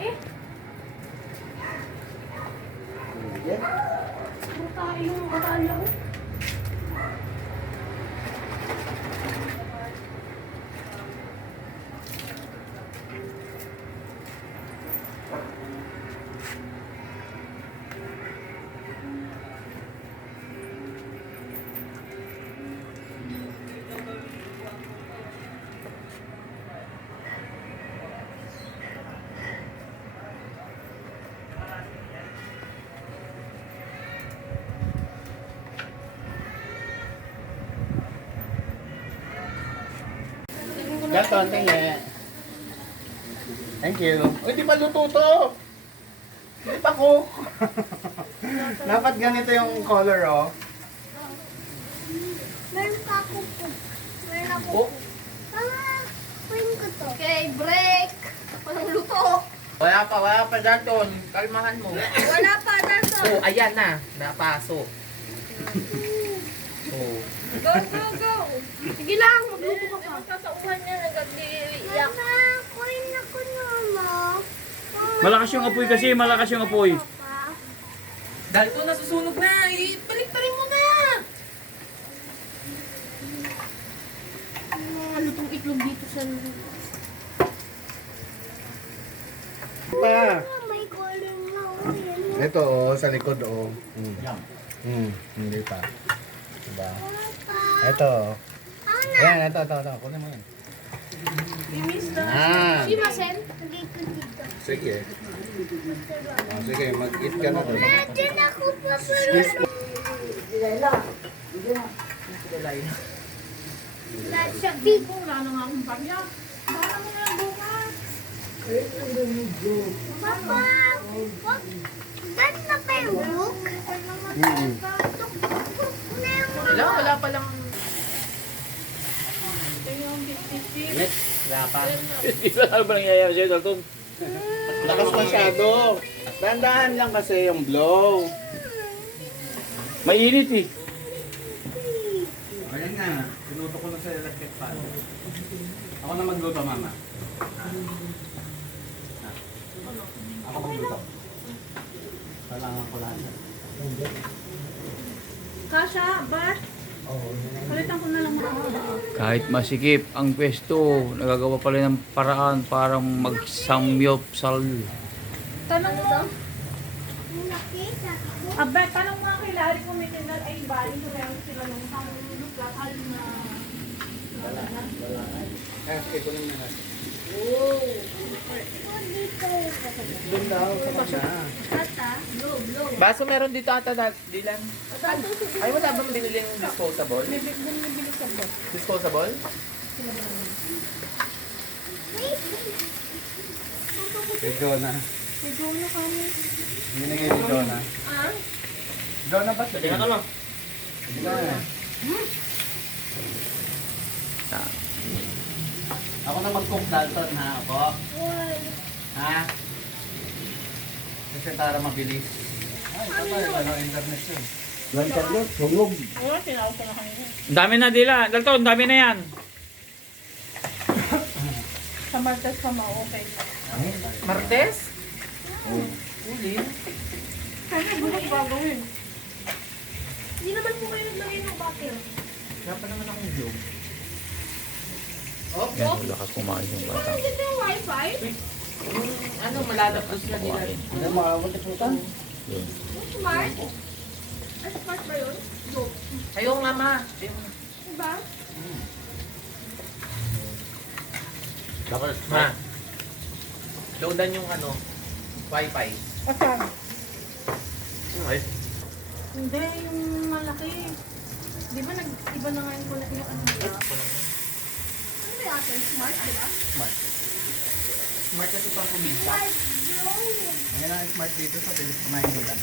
eh. Matae yung katanya ko. Gaton, tingin. Thank you. Uy, di pa luto to. Di pa ko. Dapat ganito yung color, oh. Meron pa ako po. Meron ako Oh. po. Kunin ko to. Okay, break. Walang luto. Wala pa, Dalton. Kalmahan mo. Wala pa, Darson. Oh, ayan na. Napasok. Oh. Go, go, go. Sige lang, magluto ka pa. Sasauhan niya, nag-iiyak. Mama, kunin ako mama. Malakas yung apoy kasi, malakas yung apoy. Papa. Dalton, nasusunog na. Balik-tarin mo na. Ano itong itlog dito sa Pa. May color na oh. Yan. Ito, oh, sa likod, oh. Hindi pa. Diba? Papa. Ito. Ako na. Yan, ito. Kunin mo yan. Shimasen. Lagay ko dito. Sige. Oh, sige, mag-eat ka na doon. Diyan ako pa Squeeze mo. Siya, Vico. Wala na nga akong pamya. Baka mo na lang bukas. Papa. Wag. Dan na pa yung book. Wala pa lang. Next. Wala pa. Isa na ba nangyayari sa'yo, Dalton? Lakas masyado. Dandahan lang kasi yung blow. Mainit eh. Ayan nga. Pinuto ko na sa electric fan. Ako na magluto, mama. Ako magluto. Kailangan ko lahat. Kasha, Bart. Palitan ko na lang mga Kahit masikip ang pwesto, nagagawa pala ng paraan para magsamyopsal. Tanong mo. Nakita ko. Aba, tanong mo kay Larry kung may tingal ay bali kung meron sila nung lupa hali na. Kaya kunin mo na. Dito. Doon daw sa kanya. Tata, blow, blow. Baso meron dito ata, Dylan. Ay, wala bang biniling disposable? May bibili sa bot. Disposable? Kay Jonah. May dono kami. Binigay ni Jonah. Ah? Jonah ba? Sige na ka lang. Sige na. Ako na mag-cook Dalton ha, ako. Ha? Kasi para mabilis. Ay, ito ba? Ano, internet yun. Oo, tinawag ko na kanina. Ang dami na dila. Dalton, ang dami na yan. Sa Martes pa ma-okay. Martes? Uli. Kaya bukas gagawin. Hindi naman po kayo naglagay ng butter. Kaya pa naman akong view. Yan, lakas kumain yung bata. Ano dito yung wifi? Ano, malalabas na nila. Ano, makakabot po ka? Yun. Smart? Ay, smart ba yun? Go. Ayaw nga, ma. Diba? Dapat Ma. Loadan yung ano, wifi. Asan? Ay. Hindi, yung malaki. Di ba nag-iba na nga yung kulay yung ano nila? Ano ba yata? Smart, di ba? Smart kasi pang kumita. Ngayon ang smart dito sa Pilis kumain nila.